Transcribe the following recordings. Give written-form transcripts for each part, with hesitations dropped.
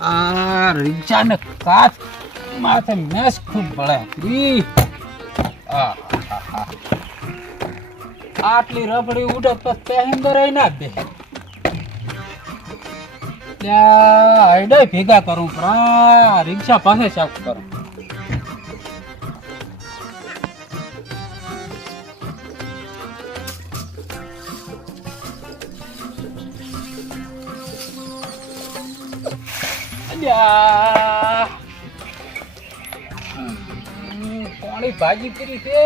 આ રિક્ષાને કાચ માથે મેસ ખૂબ પડે આટલી રબડી ઉડે પછી પેસેન્જર ના દે ત્યાં આઈડે ભેગા કરું પણ રિક્ષા પાસે સાફ કરું કોણી ભાજી કરી છે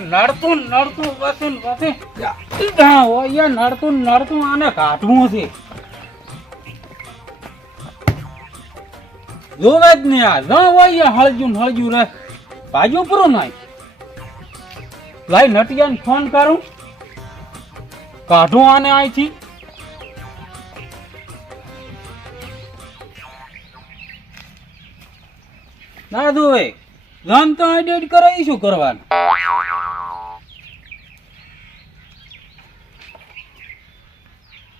નડતું વસે નડતું આને કાઢવું છે જોવે જ ને આ હોય હળજુ રે ભાજુ પૂરું નાય લાઈ નટિયાને ફોન કરું કાઢું આને અહીંથી ના જોવે ધન તો એડિટ કરે શું કરવાનું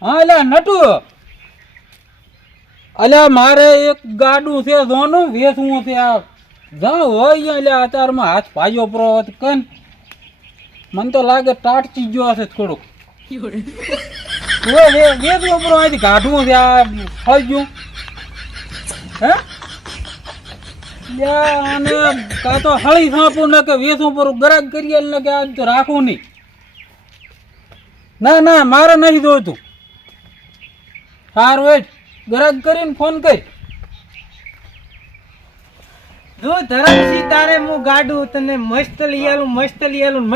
હા એટલે નટુ અલ્યા મારે એક ગાડું છે જોનું વેચવું છે આ જા હોય એટલે અત્યારમાં હાથ ભાજો પ્રો કન મને તો લાગે ટાટચી ગયો હશે થોડુંક વેચવું પ્રો અહીંથી કાઢવું છે આ ફળજું હે અને કાં તો હળી સાપું ને કે વેચવું પર ગરાક કરીએ ને કે આ તો રાખવું નહીં ના મારે નથી જોઈતું સારું વેટ ગરાક કરીને ફોન કરી જો ધરમસિંહ તારે હું ગાડું તને મસ્ત લઈ આલું મસ્ત લઈ આલું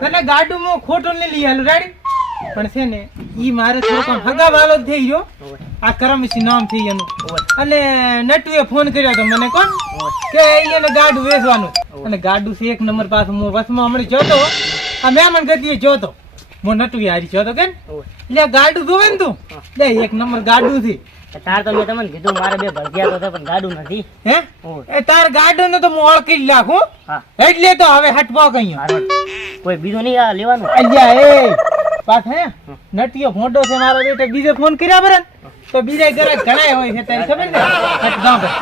તને ગાડું હું ખોટું નહીં લઈ આલું રાડી પણ છે ને ઈ મારે થોડો હગા વાલો થઈ ગયો આ કરમસિંહ નામ થઈ એનું અને નટુએ ફોન કર્યો તો મને કોણ કે એને ગાડું વેચવાનું અને ગાડું છે એક નંબર પાછું હું વસમાં હમણાં જોતો આ મહેમાન ગતિએ જોતો હું નટુએ હારી જોતો કે એટલે ગાડું જોવે ને તું લે એક નંબર ગાડું છે તાર તો મેં તમને કીધું મારે બે ભરગ્યા તો પણ ગાડું નથી હે એ તાર ગાડું ને તો હું ઓળખી જ નાખું એટલે તો હવે હટવા કઈ કોઈ બીજું નહીં આ લેવાનું અલ્યા એ પાછ હે નટિયો ફોટો છે મારો બેટો બીજે ફોન કર્યા બરે તો બીજા ઘરે ઘણા હોય છે તારી ખબર ને હટવા પર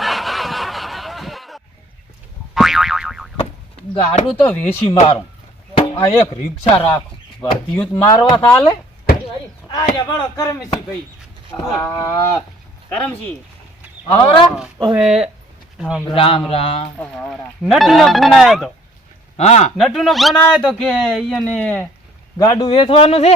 ગાડું તો વેચી મારું આ એક રિક્ષા રાખું ભરતીયું જ મારવા ચાલે આ જા બળો કરમસી ભાઈ કરમસિંહ આવરા ઓહે રામ નટુનો ફોન આવ્યો તો હા નટુનો ફોન આવ્યો તો કે ઈને ગાડું વેચવાનું છે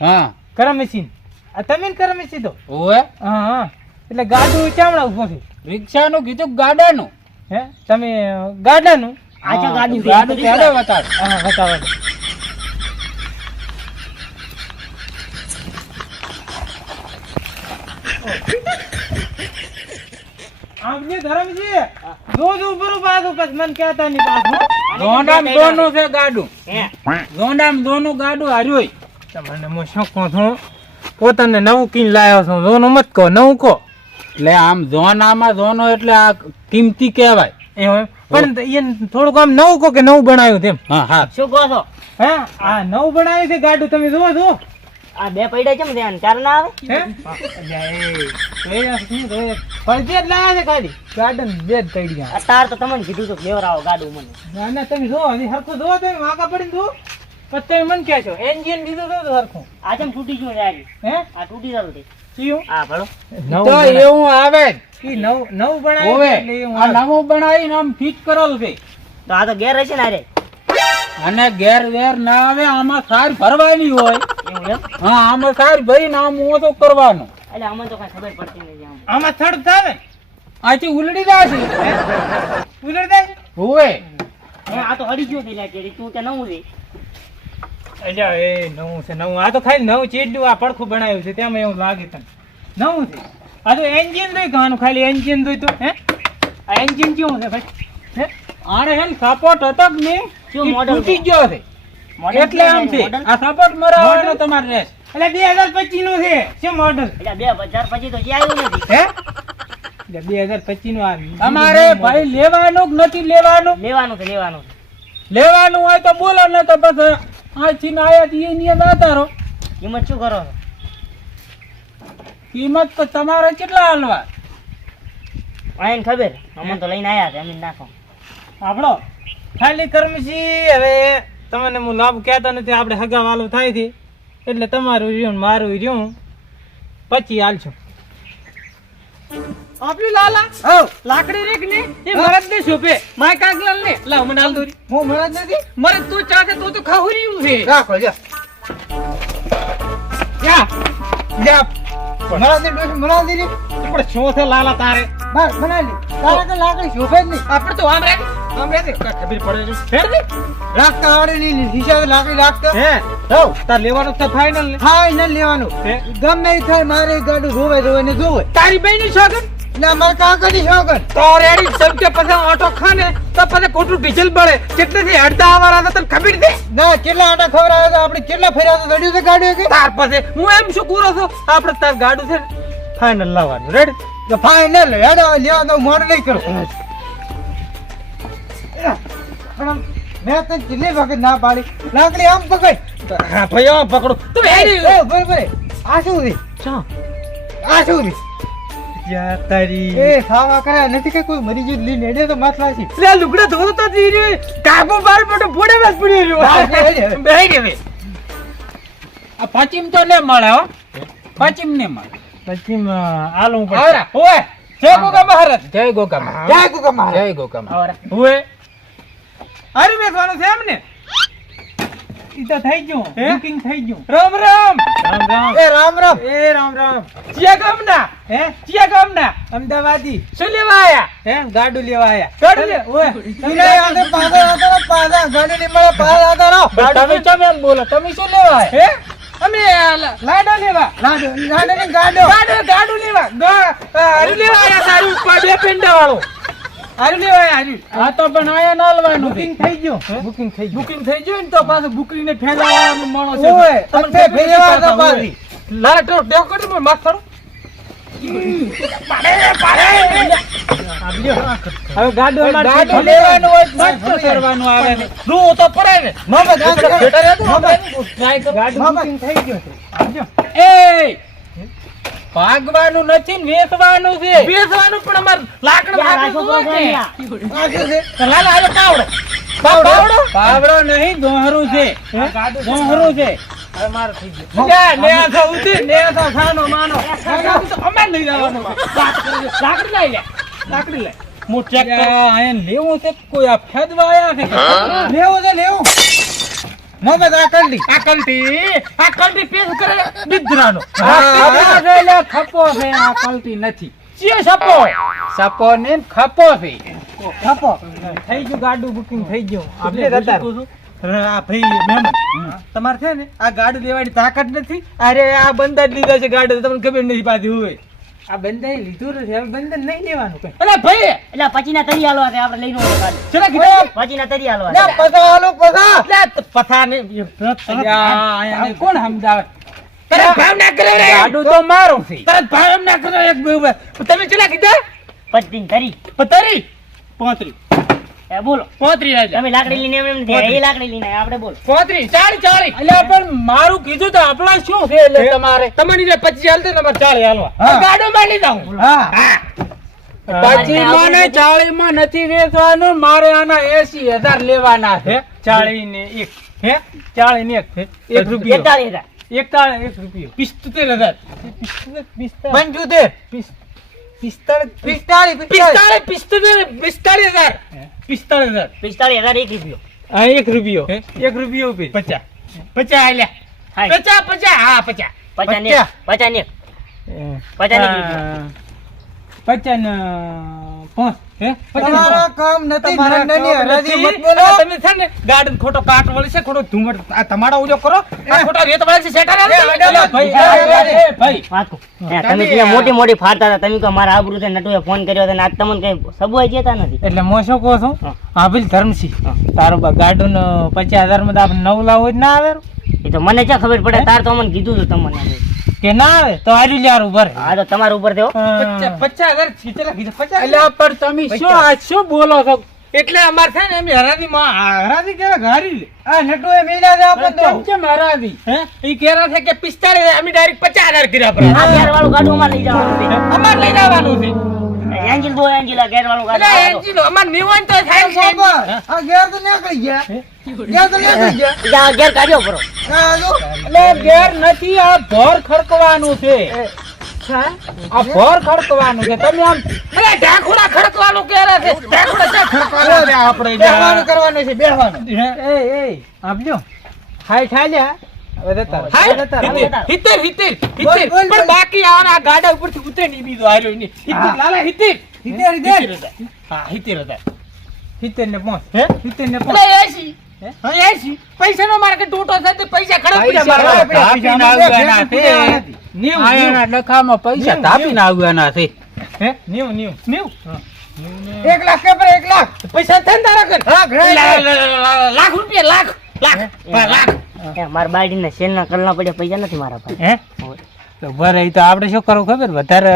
હા કરમસી આ તમે કરમસી તો ઓએ હા એટલે ગાડું ચામડા ઉભો છે રિક્ષાનું કીધું ગાડાનું હે તમે ગાડાનું આચા ગાડું ગાડું ત્યારે બતાડ હા બતાવો આપને ધરમજી રોજ ઉપર પાછું પછી મને કહેતા નહીં પાછું દોંડામ દોનું છે ગાડું દોંડામ દોનું ગાડું હાર્યું તમને હું શું કહું છું પોતાને નવું કીન લાવ્યો છું જોનું મત કહો નવું કહો એટલે આમ ઝોનામાં ઝોનો એટલે આ કિંમતી કહેવાય એવું પણ એને થોડુંક આમ નવું કહો કે નવું બનાવ્યું તેમ હા શું કહો છો હે આ નવું બનાવ્યું છે ગાડું તમે જોવો છો આ બે પૈડા કેમ થયા ચાર ના આવે ફરજિયાત લાયા છે ગાડી ગાર્ડન બે જ કઈડિયા તાર તો તમને કીધું તો લેવરાવો ગાડું મને ના તમે જો હરખું જોવો તમે વાંકા પડીને જો પછી તમે મને કહે છો એન્જિન દીધું તો હરખું આ જેમ તૂટી ગયું છે આજે હે આ તૂટી જતું છે શું હા ભલો તો એવું આવે ઈ નવું બનાવ્યું હોવે એટલે એવું આ નવું બનાવીને આમ ફિટ કરેલ છે તો આ તો ઘેર રહેશે ને અરે અને ઘેર વેર ના આવે આમાં સાર ભરવાની હોય એવું એમ હા આમાં સાર ભરીને આમ ઓછો કરવાનો એટલે અમને તો કઈ ખબર પડતી નથી આમ આમાં થડ થાવે આથી ઉલડી જશે ઉલડતા હોવે આ તો હડી ગયો પેલા કેરી તું કે નવું છે અલ્યા એ નવું છે નવું આ તો ખાલી નવું ચેડલું આ પડખું બનાવ્યું છે તેમાં એવું લાગે તને નવું છે આ તો એન્જિન દોઈ કહેવાનું ખાલી એન્જિન દોઈ તો હે આ એન્જિન કેવું છે ભાઈ હે આને હેલ સપોર્ટ હતો જ નહીં શું ઈ model તૂટી છે? ગયો છે એટલે આમ છે આ સપોર્ટ મરાવવાનો તમારે રહેશે એટલે 2025 નું છે શું મોડલ એટલે 2000 પછી તો જે આવ્યું નથી હે એટલે 2025 નું આ તમારે ભાઈ લેવાનું કે નથી લેવાનું લેવાનું છે લેવાનું છે લેવાનું હોય તો બોલો ને તો પછી આથી ને આયા તી એની દાતા રહો. કિંમત શું કરો છો? કિંમત તો તમારે કેટલા હાલવા? આઈને ખબર અમને તો લઈને આયા છે, અમે નાખો. આપણો ખાલી કર્મસી હવે તમને હું લાભ કહેતા નથી, આપણે હગા વાલું થાય છે એટલે તમારું રહ્યું ને મારું રહ્યું પછી હાલશું. આપ્યું લાલા આવ લાકડી રેક ને એ મરદ ને શોભે માય કાગલાલ ને લાવ મને હાલ દોરી હું મરદ નથી મરદ તું ચાહે તો ખાવરીયું છે રાખો જા યા જા મરદ ની ડોશી મરદ ની પણ શું છે લાલા તારે બસ બનાવી તારે તો લાકડી શોભે જ નહીં આપણે તો આમ રે ખબર પડે છે ફેર દે રાખતા આવડે નહીં હિસાબે લાકડી રાખતા હે હો તાર લેવાનો છે ફાઇનલ ને હા ન લેવાનું હે? ગમે એ થાય મારે એ ગાડું જોવે જોવે ને જોવે તારી બેન ની શોગન એટલે અમારે કાકાની શોગન તો રેડી સબ કે પછી ઓટો ખાને તો પછી ખોટું ડીઝલ બળે કેટલેથી હડતા આવવાના હતા તને ખબર છે ના કેટલા આટા ખબર આવે તો આપણે કેટલા ફેર્યા તો દડ્યું છે ગાડું કે તાર પછી હું એમ શું કરું છું આપણે તાર ગાડું છે ફાઇનલ લાવવાનું રેડી તો ફાઇનલ હેડો લેવા તો મોડ નહીં કરો પણ મેં તને કેટલી વખત ના પાડી લાકડી આમ પકડ હા ભાઈ આમ પકડો તું હેડી એ બરોબર આ શું છે ચા આ શું છે યા તારી એ ખાવા કરે નથી કે કોઈ મરી ગયું લઈને હેડે તો માથલા છે લે લુગડા ધોતો તો જી રે કાકો બાર પડો ફોડે બસ પડી હા, રહ્યો હેડી હવે. બેહી રે આ પચીમ તો ને મળે હો, પચીમ ને મળે. પછી આલું આવરા, ઓય, જય ગોગા મહારાજ, જય ગોગા મહારાજ, જય ગોગા મહારાજ. જય ગોગા મહારાજ. આવરા. હુએ અરે બેસવાનું છે એમ ને ઈ તો થઈ ગયું બુકિંગ થઈ ગયું રામ રામ રામ રામ એ રામ રામ એ રામ રામ ચિયા ગામના હે ચિયા ગામના અમદાવાદી શું લેવા આયા હે ગાડું લેવા આયા ગાડી લે ઓય ઈને આને પાછા આતા પાછા ગાડી ની મળે પાછા આતા રહો તમે ચમ એમ બોલો, તમે શું લેવા આયા? હે અમે લાડો લેવા લાડો લાડો ની ગાડો ગાડું લેવા હારું લેવા આયા સારું બે પેંડા વાળો હારું લેવા આયા હારું આ તો પણ આયા નાલવાનું છે. બુકિંગ થઈ ગયું બુકિંગ થઈ ગયું બુકિંગ થઈ ગયું ને તો પાછું બુકિંગ ને ફેલાવાનો માણસ છે. ઓય તમને અત્તે ખબર નથી ફેરવા પાછા, તો પાછી ઓય. લાલા ટો ડેવ કરી મને માફ કરો હવે ગાડું ગાડું લેવાનું હોય તો મસ્ત કરવાનું આવે છે. રૂ તો પડાય ને મોહમ્મદ આ બેટા રહેતો ને મોહમ્મદ ટ્રાય કર ગાડું બુકિંગ થઈ ગયું છે એ ભાગવાનું નથી ને વેચવાનું છે. બેસવાનું પણ અમાર લાકડ યાર, આ વાગતું છોકરો હોય છે ને. અહીંયા. આ શું છે તો લાલા હવે પાવડો પાવડો નહીં, દોહરું છે, દોહરું છે. હવે મારો થઈ ગયો જા ને આ થા ઉતી ને આ થા ખાનો માનો તો અમાર લઈ જવાનું લાકડી લઈ લે લાકડી લે હું ચેક કરું આ આયા લેવું છે કે કોઈ આ ફેદવા આયા છે કે? લેવું છે લેવું મોહમ્મદ આ કરી આ કલટી પેસ કરે બિદ્રાનો આ ખપો છે લે, ખપો છે, આ કલટી નથી. ચિયો સપો સપો ને ખપો છે. આપો થઈ ગયું ગાડું બુકિંગ થઈ ગયું આપણે આપણે જતા રતા આ ભાઈ મહેમાન તમારે છે ને આ ગાડું લેવાની તાકાત નથી અરે આ બંધા જ લીધા છે ગાડું તમને ખબર નથી પાછી હોય આ બંધા લીધું નથી હવે બંધન નહીં લેવાનું કઈ અરે ભાઈ એટલે પચીના તરી હાલવા છે, આપણે લઈને આવો ગાડી. ચલા કીધું પચીના તરી હાલવા લે છે. પછા હાલો પછા એટલે પથા ને આયા ને કોણ સમજાવે? તરત ભાવ ના કરો રે ગાડું તો મારું છે. તરત ભાવ એમ ના કરો એક બે ઉભા. તમે ચલા કીધા પચીન તરી. પતારી 35 એ બોલો 35 રાજા તમે લાકડી લઈને એમ નથી આવ્યા, એ લાકડી લઈને આવ્યા, આપણે બોલો 35 40 અલ્યા પણ મારું કીધું તો આપણા શું છે એટલે તમારે તમારી જે 25 હાલતે ને અમારે 40 હાલવા હા. ગાડો માં લઈ જાઉં હા હા 25 માં ને 40 માં નથી વેચવાનું, મારે આના 80,000 લેવાના છે. 40 ને 1 હે 40 ને 1 1 રૂપિયો 41,000. 1 રૂપિયો 75000 પંચોતેર પિસ્તાળીસ 45,000 45,000 એક રૂપિયો. હા 1 રૂપિયો 1 રૂપિયો ઉભી 50 હાલ્યા હા. 50 હા 50 પચાસ ને એક. પચાસ ને એક. પચાસ ને એક રૂપિયો. 55 હે તમારા કામ નથી તમારા નાની કામ હરાજી નથી. મત બોલો તમે છે ને ગાર્ડન ખોટો કાટ વળી છે ખોટો ધુમટ આ તમારા ઉજો કરો આ ખોટા રેત વાળી છે સેટા અલ્યા ભાઈ, ભાઈ વાંચો. હે, તમે ત્યાં મોટી મોટી ફાડતા હતા, તમે કહો મારા આબરૂ છે નટુએ ફોન કર્યો હતો ને આજ તમને કઈ સબવાઈ જતા નથી. એટલે હું શું કહું છું હા ભાઈ ધર્મસિંહ તારો ગાર્ડન 50,000 માં તો આપણે 9 લાવો જ ના આવે એ તો મને ક્યાં ખબર પડે, તાર તો અમને કીધું હતું તમને. કે ના આવે તો હારી લ્યાર ઉપર હા તો તમારા ઉપર થયો. 50,000 ખીચેલા કીધું 50,000 અલ્યા પણ તમે શું આ શું બોલો છો? એટલે અમારે છે ને એમ હરાજી કેવા હારી લે આ નટુ એ મેલ્યા છે આપણે તો કેમ હરાવી હે ઈ કેરા છે કે 45 અમે ડાયરેક્ટ 50000 કર્યા પર આ ગેર વાળું ગાડું અમારે લઈ જવાનું છે અમાર લઈ જવાનું છે એન્જિન દો એન્જિન આ ગેર વાળું એટલે ગાડું એન્જિન અમાર નિવાન તો થાય છે બાબા, આ ઘેર તો નીકળી ગયા ઘેર તો નીકળી ગયા જા ગેર કાઢ્યો પરો આ જો એટલે ઘેર નથી આ ભોર ખડકવાનું છે આ ભોર ખડકવાનું છે તમે આમ અરે ઢાંકુડા ખડકવાનું કેરા છે ઢાંકુડા ક્યાં ખડકવાના છે આપણે બેહવાનું કરવાનું છે બેહવાનું એ આપજો હાય ઠાલ્યા હવે જતા રહો. હાય, જતા રહો. જતા રહો. હિતેર હિતેર બોલ, હિતેર બોલ, પણ બોલ. બાકી આના ગાડા ઉપરથી ઉતરે નહીં બીજો હાર્યો નહીં હિતેર લાલા હિતેર હિતેર, હિતેર. હા હિતેર હતા 70 ને 5 હે 70 ને 5 એટલે 80 હા 80 પૈસાનો મારે કે ટોટો થાય પૈસા ખરાબ પૈસા પૈસા મારા ખરાબ. ધાપીને આવવાના છે. નેવું, આયના ડખામાં પૈસા નેવું, ધાપીને આવવાના છે હે નેવું નેવું નેવું 1 લાખ કે પર 1 લાખ પૈસા થાય ને તારા કન? હા, ઘણા લાખ રૂપિયા લાખ લાખ હા, લાખ એ મારા બાયડીને સેલના કલના પડ્યા પૈસા નથી મારા પાસે હે તો બરે ઈ તો આપણે શું કરવું ખબર વધારે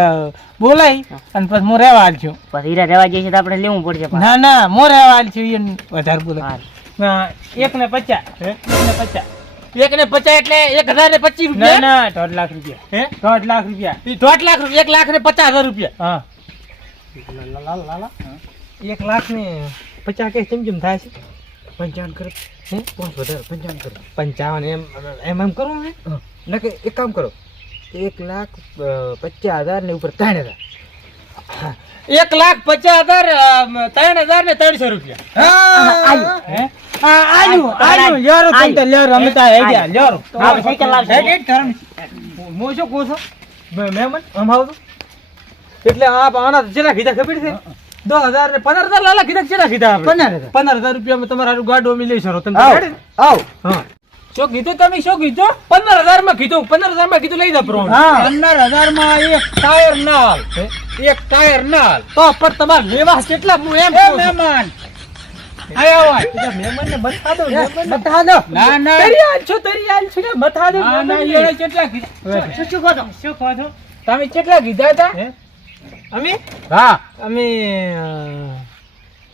બોલાય અને પછી હું રહેવા આલ છું પછી હીરા રહેવા જઈએ તો આપણે લેવું પડશે પાછું. ના ના હું રહેવા આલ છું ઈ વધારે બોલાય હા. 1 ને 50 હે 1 ને 50 એટલે 1025 રૂપિયા ના 1.5 લાખ રૂપિયા હે 1.5 લાખ રૂપિયા ઈ 1.5 લાખ 1 લાખ ને 50,000 રૂપિયા હા 1 લાખ ને 50 કે કેમ થાય છે 55 કરે હે કોણ વધારે 55 કરે 55 એમ કરવું ને નકે એક કામ કરો 1,50,000 ને ઉપર 3,000 1,50,000 3,000 ને 300 રૂપિયા હા હે આલ્યું લ્યો તંત લ્યો રમતા હે ગયા લ્યો આપણે સાયકલ લાવશે. મો શું કહું છો મેમન આમ આવતો એટલે આના જેના કીધા ખબર છે 10,000 ને 15,000 લાલા કીધા જેના કીધા આપણે 15,000 રૂપિયામાં તમારું ગાડો અમે લઈ શકો તમે આવ, રેડી? આવ હા શું કીધું તમે શું કીધું 15,000 માં કીધું 15,000 માં કીધું લઈ જા પ્રો હા. 15,000 માં એક ટાયર ના હાલ એક ટાયર ના હાલ. તો પણ તમારે લેવા કેટલા હું એમ એ કહું છું. મહેમાન આયા હોય એટલે મહેમાનને બતા દો મહેમાનને બતા દો ના ના તરિયાલ છો ને બતા દો ના ના મહેમાનને. એને કેટલા કીધા શું કહો છો? શું કહો છો? તમે કેટલા કીધા હતા હે? અમે હા અમે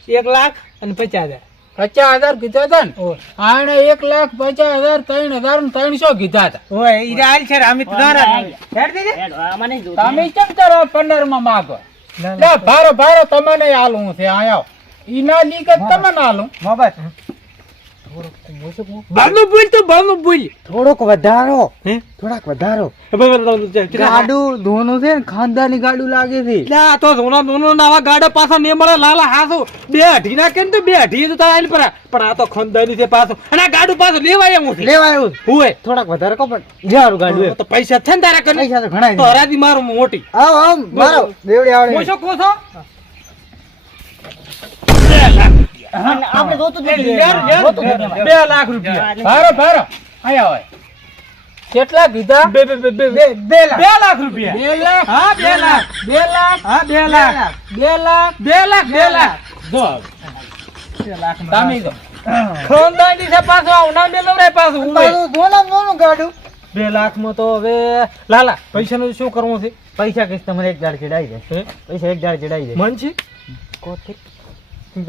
1,50,000 50,000 કીધા હતા ને ઓય આને 1,50,000 3,000 ને 300 કીધા હતા ઓય ઈ હાલ છે અમે તો નારાજ હેડ દેજે હેડ, આમાં નહીં જોતું. તમે કેમ કરો 15 માં માગો લે ભારો ભારો તમને આલું છે આયો ઈ ના લી કે તમને આલું મોબાઈલ બાનું બોલ તો બાનું બોલ થોડોક વધારો હે થોડાક વધારો ગાડું ગાડું ધોનું છે ને ખાનદાની ગાડું લાગે છે લા તો સોના દોનો નાવા ગાડા પાછા ને મળે લાલા હાસો બે અઢી ના કેમ તો બે અઢી તો તારા આલી પર પણ આ તો ખંદાની છે પાછો અને આ ગાડું પાછું લેવાય એમ છે લેવા આવ્યું હોય થોડાક વધારે કો પણ જારું ગાડું એમ. તો પૈસા છે ને તારા કને પૈસા તો ઘણા તો હરાજી મારું મોટી આવ આવ મારો દેવડી હું આવડે શું કહું છો અને આપણે જોતું જ નથી. જોતું જ નથી. 2 લાખ રૂપિયા ભારો ભારો આયા હોય કેટલા કીધા બે બે બે બે બે લાખ 2 લાખ રૂપિયા 2 લાખ હા 2 લાખ 2 લાખ હા 2 લાખ 2 લાખ 2 લાખ 2 લાખ જો તમે જો ખોંદાની છે પાછો આવું ના મેલો રે પાછું ઉમે ધોના ધોનું ગાડું 2 લાખ માં તો હવે લાલા પૈસાનું શું કરવું છે પૈસા કઈશ તમારે એક જાડ ચડાઈ જાય પૈસા એક જાડ ચડાઈ જાય મન છે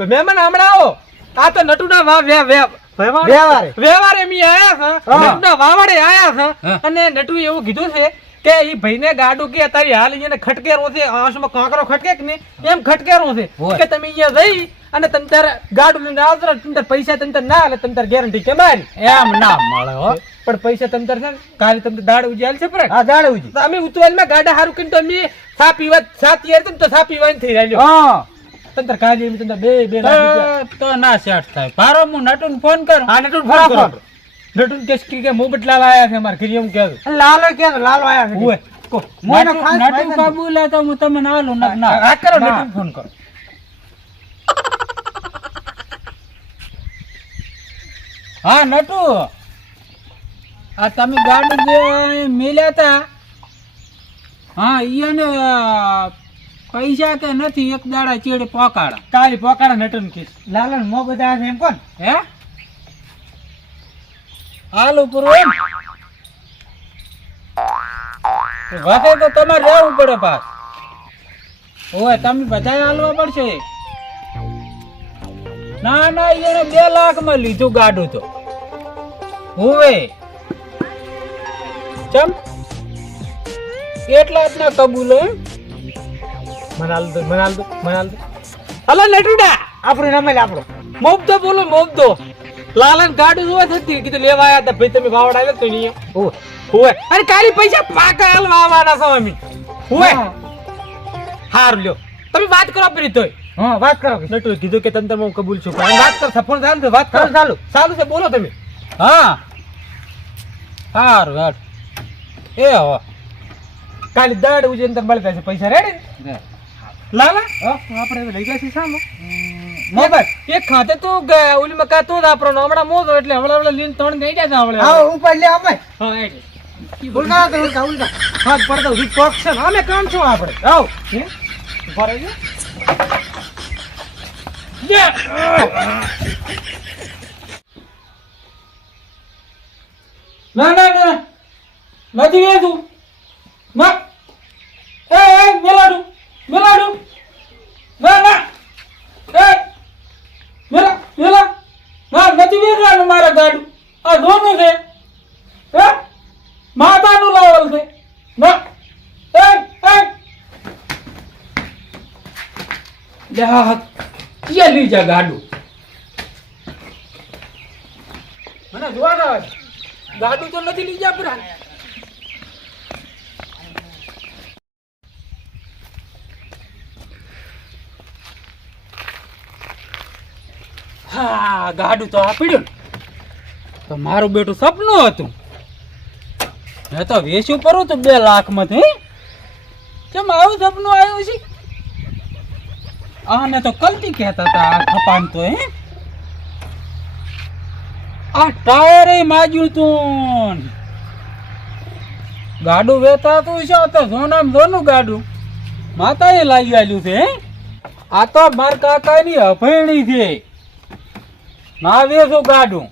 મહેમાન હમણાં આવો આ તો નટુના વ્યવહારે. વ્યવહારે મી આયા છે હા. નટુના વાવડે આયા છે હા. અને નટુ એવું કીધું છે કે ઈ ભાઈને ગાડું કે તારી હાલ એને ખટકેરો છે આંસમાં કાંકરો ખટકે કે ને એમ ખટકેરો છે હોય. કે તમે અહીંયા જઈ અને તમે તારે ગાડું લઈને આવજો ને તમે તાર પૈસા તમે તાર ના એટલે તમે તાર ગેરંટી કે મારી એમ ના મળે હો પણ પૈસા તમે તાર છે ને કાલે તમે દાડ ઉજી આલ છે પર હા જાડું જી તો અમે ઉતવાલમાં ગાડા હારું કરીને તો અમે સા પીવા સા તિયાર તો સા પીવાની થઈ રહ્યો હા તંતર કાલે એમ તંતર બે લાખ રૂપિયા તો ના સેટ થાય ભારો હું નટુને ફોન કરું હા નટુન ફોન કરો નટુન કેસ કે મોબટ લાલ આયા છે અમાર ઘરે એમ કહે લાલો કે લાલો આયા છે ઓય કો મોનો નટુ ખાસ નટુ ભાઈબંધ. કાબુલે તો હું તમને આલું ના ના આ કરો ના. નટુન ફોન કરો હા નટુ આ તમે ગાડી જે મેલ્યા તા હા ઈયાને પૈસા કે નથી એક દાડા ચેડે પોકાડા કાલે પોકાડા નટુન કેસ લાલો મો બધા છે એમ કોણ હે આલુ પૂરું એમ વાસે તો તમારે રહેવું પડે પાસ ઓય તમે બધા હાલવા પડશે ના ના એને 2 લાખમાં લીધું ગાડું તો હોવે ચમ એટલા જ ના કબૂલો એમ મનાલ દો હલો નટુડા આપણું નામ આપણો મોબદો બોલો મોબદો લાલન ગાડું જોવા થતી કીધું લેવા આયા હતા ભાઈ તમે વાવડ આવ્યો તો નહીં હોવે અરે કાલી પૈસા પાકા હાલવા આવવાના છો અમે હોવે હાર લ્યો તમે વાત કરો પરી તોય હા વાત કરો નટુ કીધું કે તંતર હું કબૂલ છું પણ વાત કર સફળ ચાલુ વાત કરો ચાલુ છે બોલો તમે હા હારું હાર એ હો કાલી દાડ ઉજેન તને મળી જશે પૈસા રેડી લાલા આપણે લઈ જશે સામો મોબાઈલ એક ખાતે તો ઓલી મકા તો જ આપણો હમણાં મોજો એટલે હમણાં લીન તણ દઈ જાય આપણે આવો ઉપર લે અમે હા એટલે ઉલકા તો ઉલકા હાથ પડતો વીક પોક છે ને અમે કામ છું આપણે આવ ઉભા રહેજો ના ના ના નથી વેતું ના એ મેલાડું ના ના એ મેલા ના નથી વેચવાનું મારા ગાડું આ ધોનું છે હે માતાનું લાવલ છે ના એ યા ક્યાં લઈ જા ગાડું મને જોવા ના આવે ગાડું તો નથી લઈ જા પરા હા ગાડું તો આ પડ્યું ને તો મારું બેટું સપનું હતું મેં તો વેચ્યું પરું તો 2 લાખમાં કેમ આવું સપનું આવ્યું છે આને તો કલતી કહેતા હતા આ ખપાન તો આ ટાયરે માજ્યું તું ગાડું વેચાતું છે તો જોનામ જોનું ગાડું માતાએ લાવી આલ્યું છે આ તો માર કાકાની અભયણી છે ના વેચું ગાડું